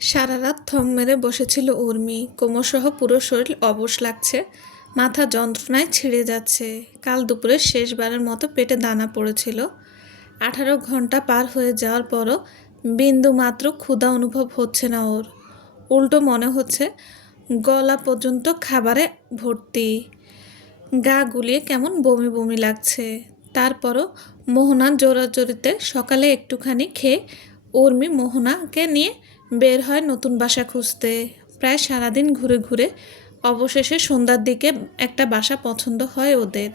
সারা রাত থম মেরে বসেছিল উর্মি। কোমরসহ পুরো শরীর অবশ লাগছে, মাথা যন্ত্রণায় ছিঁড়ে যাচ্ছে। কাল দুপুরে শেষবারের মতো পেটে দানা পড়েছিল। 18 ঘন্টা পার হয়ে যাওয়ার পরও বিন্দু মাত্র ক্ষুধা অনুভব হচ্ছে না ওর। উল্টো মনে হচ্ছে গলা পর্যন্ত খাবারে ভর্তি। গা গুলিয়ে কেমন বমি বমি লাগছে। তারপরও মোহনা জোরাজোরিতে সকালে একটুখানি খেয়ে উর্মি মোহনাকে নিয়ে বের হয় নতুন বাসা খুঁজতে। প্রায় সারাদিন ঘুরে ঘুরে অবশেষে সন্ধ্যার দিকে একটা বাসা পছন্দ হয় ওদের।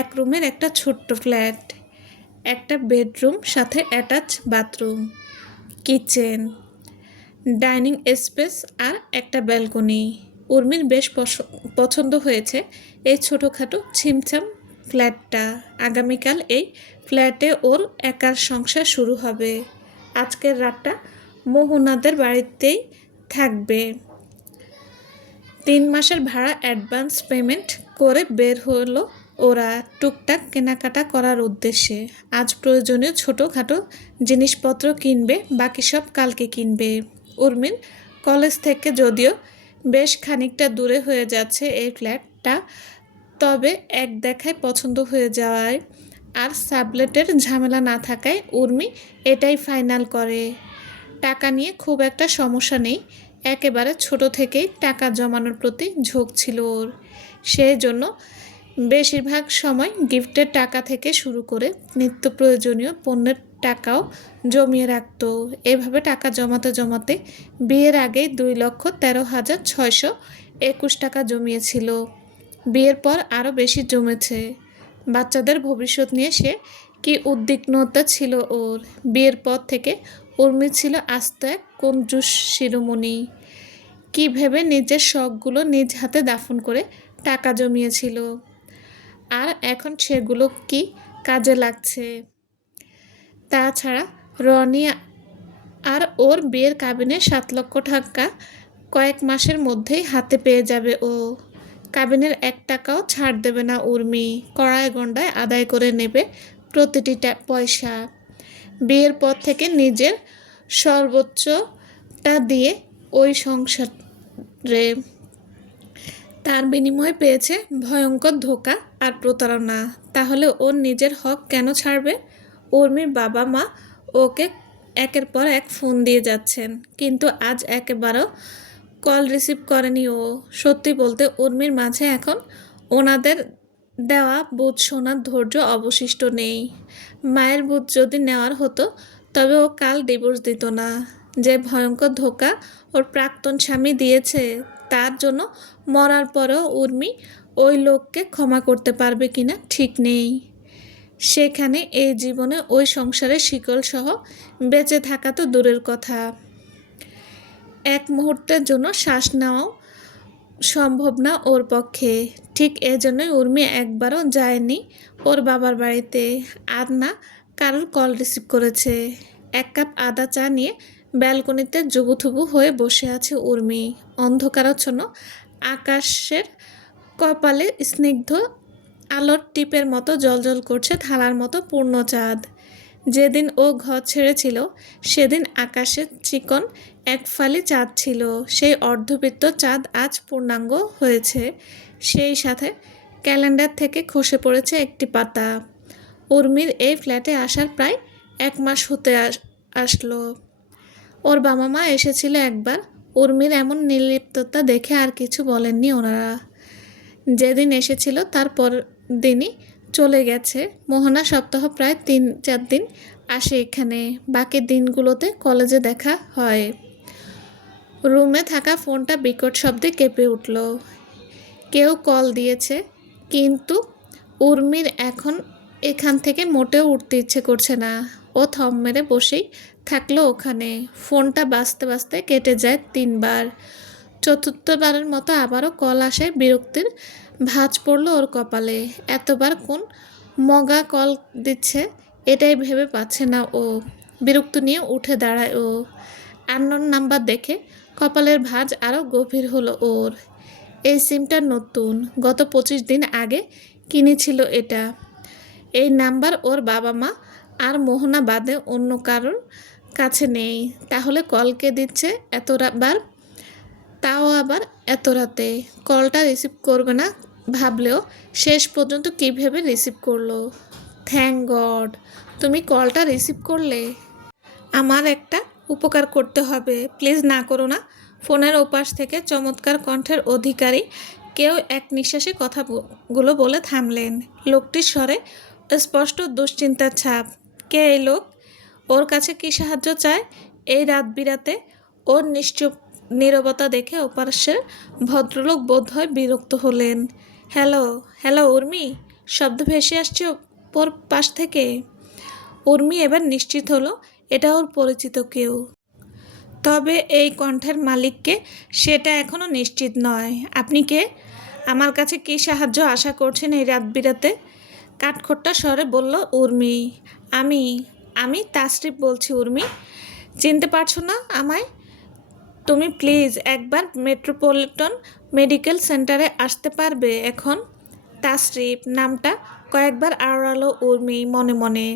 এক রুমের একটা ছোট্ট ফ্ল্যাট, একটা বেডরুম সাথে attach bathroom, kitchen, dining space আর একটা ব্যালকনি। উর্মির বেশ পছন্দ হয়েছে এই ছোটোখাটো ছিমছাম ফ্ল্যাটটা। আগামীকাল এই ফ্ল্যাটে ওর একার সংসার শুরু হবে। আজকের রাতটা মোহনাদের বাড়িতেই থাকবে। 3 মাসের ভাড়া অ্যাডভান্স পেমেন্ট করে বের হলো ওরা টুকটাক কেনাকাটা করার উদ্দেশ্যে। আজ প্রয়োজনীয় ছোটোখাটো জিনিসপত্র কিনবে, বাকি সব কালকে কিনবে। উর্মির কলেজ থেকে যদিও বেশ খানিকটা দূরে হয়ে যাচ্ছে এই ফ্ল্যাটটা, তবে এক দেখায় পছন্দ হয়ে যাওয়ায় আর সাবলেটের ঝামেলা না থাকায় উর্মি এটাই ফাইনাল করে। টাকা নিয়ে খুব একটা সমস্যা নেই, একেবারে ছোট থেকেই টাকা জমানোর প্রতি ঝোঁক ছিল ওর। সেই জন্য বেশিরভাগ সময় গিফটের টাকা থেকে শুরু করে নিত্য প্রয়োজনীয় পণ্যের টাকাও জমিয়ে রাখত। এভাবে টাকা জমাতে জমাতে বিয়ের আগেই 2,13,621 টাকা জমিয়েছিল। বিয়ের পর আরও বেশি জমেছে। বাচ্চাদের ভবিষ্যৎ নিয়ে সে কি উদ্বিগ্নতা ছিল ওর। বিয়ের পর থেকে উর্মি ছিল আস্ত এক কঞ্জুস শিরোমণি। কি ভেবে নিজের শখগুলো নিজ হাতে দাফন করে টাকা জমিয়েছিল, আর এখন সেগুলো কি কাজে লাগছে। তাছাড়া রনি আর ওর বিয়ের কাবিনে 7 লক্ষ টাকা কয়েক মাসের মধ্যেই হাতে পেয়ে যাবে ও। কাবিনের 1 টাকাও ছাড় দেবে না উর্মি, কড়ায় গণ্ডায় আদায় করে নেবে প্রতিটি পয়সা। বিয়ের পর থেকে নিজের সর্বোচ্চটা দিয়ে ওই সংসারে, তার বিনিময়ে পেয়েছে ভয়ঙ্কর ধোঁকা আর প্রতারণা। তাহলে ওর নিজের হক কেন ছাড়বে? উর্মির বাবা মা ওকে একের পর এক ফোন দিয়ে যাচ্ছেন, কিন্তু আজ একেবারেও কল রিসিভ করেনি ও। সত্যি বলতে উর্মির মাঝে এখন ওনাদের দেওয়া বুঝ শোনার ধৈর্য অবশিষ্ট নেই। মায়ের বুঝ যদি নেওয়ার হতো তবে ও কাল ডিভোর্স দিত না। যে ভয়ঙ্কর ধোঁকা ওর প্রাক্তন স্বামী দিয়েছে, তার জন্য মরার পরেও উর্মি ওই লোককে ক্ষমা করতে পারবে কিনা ঠিক নেই। সেখানে এই জীবনে ওই সংসারের শিকল সহ বেঁচে থাকা তো দূরের কথা, এক মুহূর্তের জন্য শ্বাস নেওয়াও সম্ভব না ওর পক্ষে। ঠিক এজন্যই উর্মি একবারও যায়নি ওর বাবার বাড়িতে, আর না কারোর কল রিসিভ করেছে। 1 কাপ আদা চা নিয়ে ব্যালকনিতে জুবুথুবু হয়ে বসে আছে উর্মি। অন্ধকারাচ্ছন্ন আকাশের কপালে স্নিগ্ধ আলোর টিপের মতো জ্বলজ্বল করছে থালার মতো পূর্ণ চাঁদ। যেদিন ও ঘর ছেড়েছিল সেদিন আকাশে চিকন এক ফালি চাঁদ ছিল। সেই অর্ধবৃত্ত চাঁদ আজ পূর্ণাঙ্গ হয়েছে। সেই সাথে ক্যালেন্ডার থেকে খসে পড়েছে একটি পাতা। উর্মির এই ফ্ল্যাটে আসার প্রায় 1 মাস হতে আসলো। ওর বাবা মা এসেছিল একবার। উর্মির এমন নির্লিপ্ততা দেখে আর কিছু বলেননি ওনারা। যেদিন এসেছিল তারপর দিনই চলে গেছে। মোহনা সপ্তাহ প্রায় 3-4 দিন আসে এখানে, বাকি দিনগুলোতে কলেজে দেখা হয়। রুমে থাকা ফোনটা বিকট শব্দে কেঁপে উঠল। কেউ কল দিয়েছে, কিন্তু উর্মির এখন এখান থেকে মোটেও উঠতে ইচ্ছে করছে না। ও থম মেরে বসেই থাকলো ওখানে। ফোনটা বাজতে বাজতে কেটে যায় 3 বার। চতুর্থবারের মতো আবারও কল আসায় বিরক্তির ভাঁজ পড়ল ওর কপালে। এতবার কোন মগা কল দিচ্ছে এটাই ভেবে পাচ্ছে না ও। বিরক্ত নিয়ে উঠে দাঁড়ায় ও। আননোন নাম্বার দেখে কপালের ভাঁজ আরও গভীর হলো ওর। এই সিমটা নতুন, গত 25 দিন আগে কিনেছিল এটা। এই নাম্বার ওর বাবা মা আর মোহনা বাদে অন্য কারোর কাছে নেই, তাহলে কলকে দিচ্ছে বার, তাও আবার এত রাতে। কলটা রিসিভ করবে না ভাবলেও শেষ পর্যন্ত কী ভেবে রিসিভ করলো। থ্যাংক গড তুমি কলটা রিসিভ করলে। আমার একটা উপকার করতে হবে, প্লিজ না করো না। ফোনের ওপাশ থেকে চমৎকার কণ্ঠের অধিকারী কেউ এক নিঃশ্বাসে কথাগুলো বলে থামলেন। লোকটির স্বরে স্পষ্ট দুশ্চিন্তার ছাপ। কে এই লোক? ওর কাছে কি সাহায্য চায় এই রাত বিরাতে? ওর নিশ্চুপ নীরবতা দেখে ওপাশের ভদ্রলোক বোধহয় বিরক্ত হলেন। হ্যালো, হ্যালো উর্মি, শব্দ ভেসে আসছে ওর পাশ থেকে। উর্মি এবার নিশ্চিত হলো এটা ওর পরিচিত কেউ, তবে এই কণ্ঠের মালিককে সেটা এখনও নিশ্চিত নয়। আপনি কে? আমার কাছে কী সাহায্য আশা করছেন এই রাত বিরাতে? কাঠখোট্টা স্বরে বলল উর্মি। আমি আমি তাসরিফ বলছি উর্মি, চিনতে পারছো না আমায়? তুমি প্লিজ একবার মেট্রোপলিটন মেডিকেল সেন্টারে আসতে পারবে এখন? তাসরিফ নামটা কয়েকবার আওড়ালো উর্মি মনে মনে।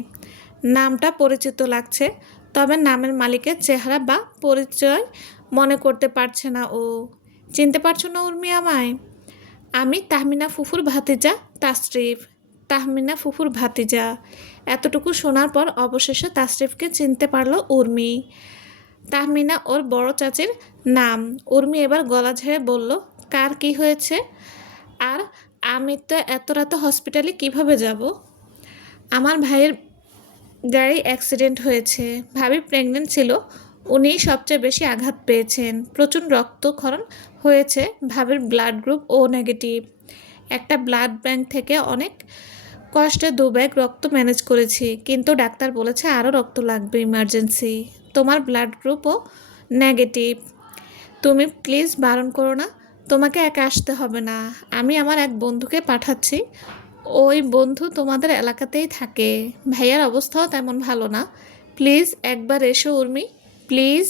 নামটা পরিচিত লাগছে, তবে নামের মালিকের চেহারা বা পরিচয় মনে করতে পারছে না ও। চিনতে পারছো না উর্মি আমায়? আমি তাহমিনা ফুফুর ভাতিজা তাসরিফ। তাহমিনা ফুফুর ভাতিজা। এতটুকু শোনার পর অবশেষে তাসরিফকে চিনতে পারল উর্মি। তাহমিনা ওর বড় চাচির নাম। উর্মি এবার গলা ঝেড়ে বলল, কার কি হয়েছে? আর আমি তো এত রাতে হসপিটালে কিভাবে যাব? আমার ভাইয়ের গাড়ি অ্যাক্সিডেন্ট হয়েছে। ভাবি প্রেগনেন্ট ছিল, উনিই সবচেয়ে বেশি আঘাত পেয়েছেন। প্রচুর রক্তক্ষরণ হয়েছে। ভাবির ব্লাড গ্রুপ ও নেগেটিভ। একটা ব্লাড ব্যাংক থেকে অনেক কষ্টে 2 ব্যাগ রক্ত ম্যানেজ করেছি, কিন্তু ডাক্তার বলেছে আরও রক্ত লাগবে ইমার্জেন্সি। তোমার ব্লাড গ্রুপও নেগেটিভ। তুমি প্লিজ বারণ করো না, তোমাকে একা আসতে হবে না। আমি আমার এক বন্ধুকে পাঠাচ্ছি, ওই বন্ধু তোমাদের এলাকাতেই থাকে। ভাইয়ার অবস্থাও তেমন ভালো না। প্লিজ একবার এসো উর্মি, প্লিজ।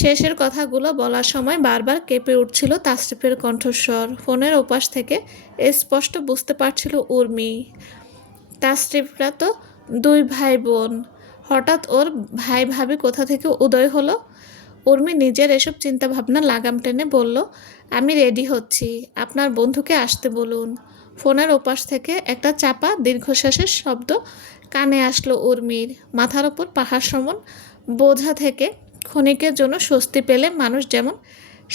শেষের কথাগুলো বলার সময় বারবার কেঁপে উঠছিল তাসরিফের কণ্ঠস্বর। ফোনের ওপাশ থেকে স্পষ্ট বুঝতে পারছিল উর্মি। তাসরিফরা তো 2 ভাই বোন, হঠাৎ ওর ভাই ভাবি কোথা থেকে উদয় হলো? উর্মি নিজের এসব চিন্তাভাবনা লাগাম টেনে বলল, আমি রেডি হচ্ছি, আপনার বন্ধুকে আসতে বলুন। ফোনের ওপাশ থেকে একটা চাপা দীর্ঘশ্বাসের শব্দ কানে আসলো উর্মির। মাথার ওপর পাহাড় সমান বোঝা থেকে ক্ষণিকের জন্য স্বস্তি পেলে মানুষ যেমন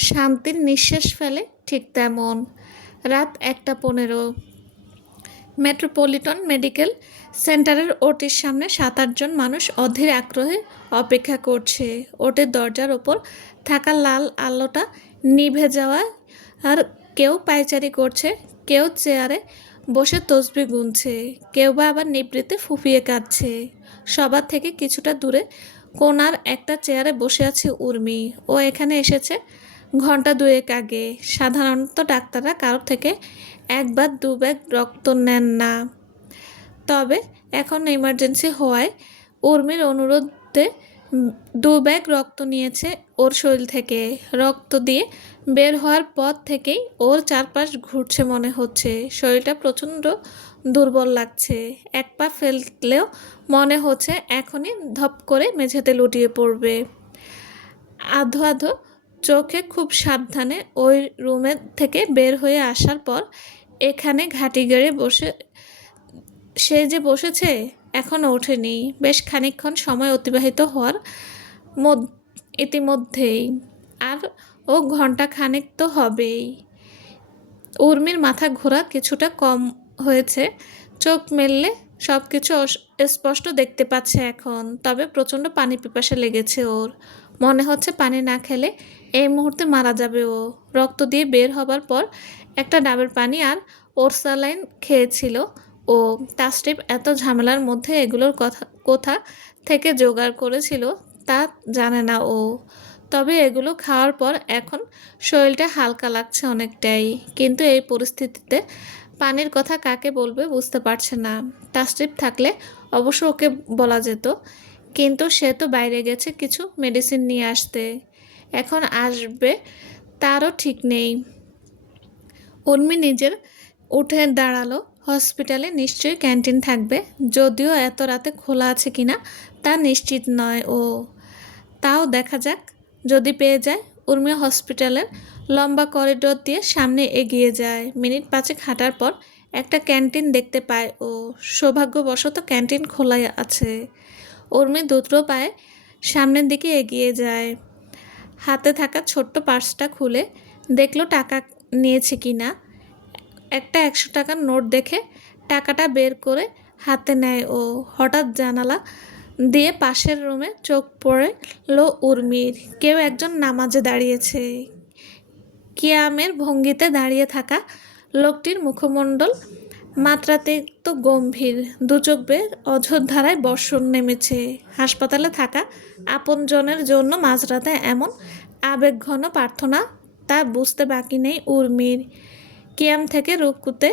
শান্তির নিঃশ্বাস ফেলে, ঠিক তেমন। রাত 1:15। মেট্রোপলিটন মেডিকেল সেন্টারের ওটির সামনে 7-8 জন মানুষ অধীর আগ্রহে অপেক্ষা করছে। ওটির দরজার ওপর থাকা লাল আলোটা নিভে যাওয়ায় আর কেউ পায়চারি করছে, কেউ চেয়ারে বসে তসবিহ গুনছে, কেউ বা আবার নিবৃত্তে ফুঁপিয়ে কাঁদছে। সবার থেকে কিছুটা দূরে কোনার একটা চেয়ারে বসে আছে উর্মি। ও এখানে এসেছে ঘন্টা 2 আগে। সাধারণত ডাক্তাররা কারো থেকে 1 বা 2 ব্যাগ রক্ত নেন না, তবে এখন ইমার্জেন্সি হওয়ায় উর্মির অনুরোধে 2 ব্যাগ রক্ত নিয়েছে ওর শরীর থেকে। রক্ত দিয়ে বের হওয়ার পর থেকেই ওর চারপাশ ঘুরছে মনে হচ্ছে। শরীরটা প্রচণ্ড দুর্বল লাগছে। 1 পা ফেললেও মনে হচ্ছে এখনই ধপ করে মেঝেতে লুটিয়ে পড়বে। আধো আধো চোখে খুব সাবধানে ওই রুমের থেকে বের হয়ে আসার পর এখানে ঘাটি গেড়ে সে যে বসেছে, এখনও ওঠেনি। বেশ খানিকক্ষণ সময় অতিবাহিত হওয়ার ইতিমধ্যেই, আর ও ঘন্টা খানেক তো হবেই। উর্মির মাথা ঘোরা কিছুটা কম হয়েছে। চোখ মেললে সব কিছু স্পষ্ট দেখতে পাচ্ছে এখন, তবে প্রচণ্ড পানি পিপাসা লেগেছে ওর। মনে হচ্ছে পানি না খেলে এই মুহূর্তে মারা যাবে ও। রক্ত দিয়ে বের হবার পর একটা ডাবের পানি আর ওরসালাইন খেয়েছিল ও। তাসরিফ এত ঝামেলার মধ্যে এগুলোর কোথা থেকে জোগাড় করেছিল তা জানে না ও, তবে এগুলো খাওয়ার পর এখন শরীরটা হালকা লাগছে অনেকটাই। কিন্তু এই পরিস্থিতিতে পানির কথা কাকে বলবে বুঝতে পারছে না। তাসরিফ থাকলে অবশ্য ওকে বলা যেত, কিন্তু সে তো বাইরে গেছে কিছু মেডিসিন নিয়ে আসতে। এখন আসবে তারও ঠিক নেই। উর্মি নিজের উঠে দাঁড়ালো। হসপিটালে নিশ্চয়ই ক্যান্টিন থাকবে, যদিও এত রাতে খোলা আছে কিনা তা নিশ্চিত নয় ও। তাও দেখা যাক, যদি পেয়ে যায়। উর্মি হসপিটালের লম্বা করিডোর দিয়ে সামনে এগিয়ে যায়। মিনিট 5 হাঁটার পর একটা ক্যান্টিন দেখতে পায় ও। সৌভাগ্যবশত ক্যান্টিন খোলাই আছে। উর্মি দ্রুত পায়ে সামনের দিকে এগিয়ে যায়। হাতে থাকা ছোট্ট পার্সটা খুলে দেখলো টাকা নিয়েছে কিনা। একটা 100 টাকার নোট দেখে টাকাটা বের করে হাতে নেয় ও। হঠাৎ জানালা দিয়ে পাশের রুমে চোখ পড়ল উর্মির। কেউ একজন নামাজে দাঁড়িয়েছে। কিয়ামের ভঙ্গিতে দাঁড়িয়ে থাকা লোকটির মুখমণ্ডল মাত্রাতিরিক্ত গম্ভীর। দু চোখ বেয়ে অঝোর ধারায় বর্ষণ নেমেছে। হাসপাতালে থাকা আপনজনের জন্য মাঝরাতে এমন আবেগঘন প্রার্থনা তা বুঝতে বাকি নেই উর্মির। কিয়াম থেকে রুকুতে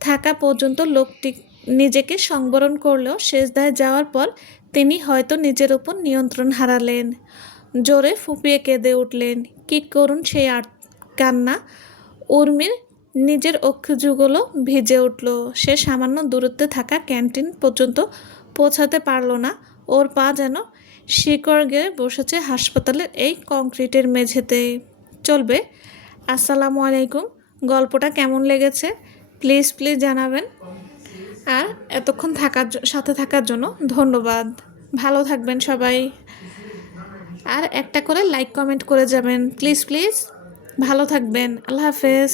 থাকা পর্যন্ত লোকটি নিজেকে সংবরণ করলেও সেজদায় যাওয়ার পর তিনি হয়তো নিজের উপর নিয়ন্ত্রণ হারালেন। জোরে ফুঁপিয়ে কেঁদে উঠলেন। কি করুন সেই কান্না! উর্মির নিজের অক্ষযুগলও ভিজে উঠল। সে সামান্য দূরত্বে থাকা ক্যান্টিন পর্যন্ত পৌঁছাতে পারল না। ওর পা যেন শিকড় গেড়ে বসেছে হাসপাতালের এই কংক্রিটের মেঝেতে। চলবে। আসসালামু আলাইকুম। গল্পটা কেমন লেগেছে প্লিজ জানাবেন। আর এতক্ষণ সাথে থাকার জন্য ধন্যবাদ। ভালো থাকবেন সবাই। আর একটা করে লাইক কমেন্ট করে যাবেন প্লিজ। ভালো থাকবেন। আল্লাহ হাফেজ।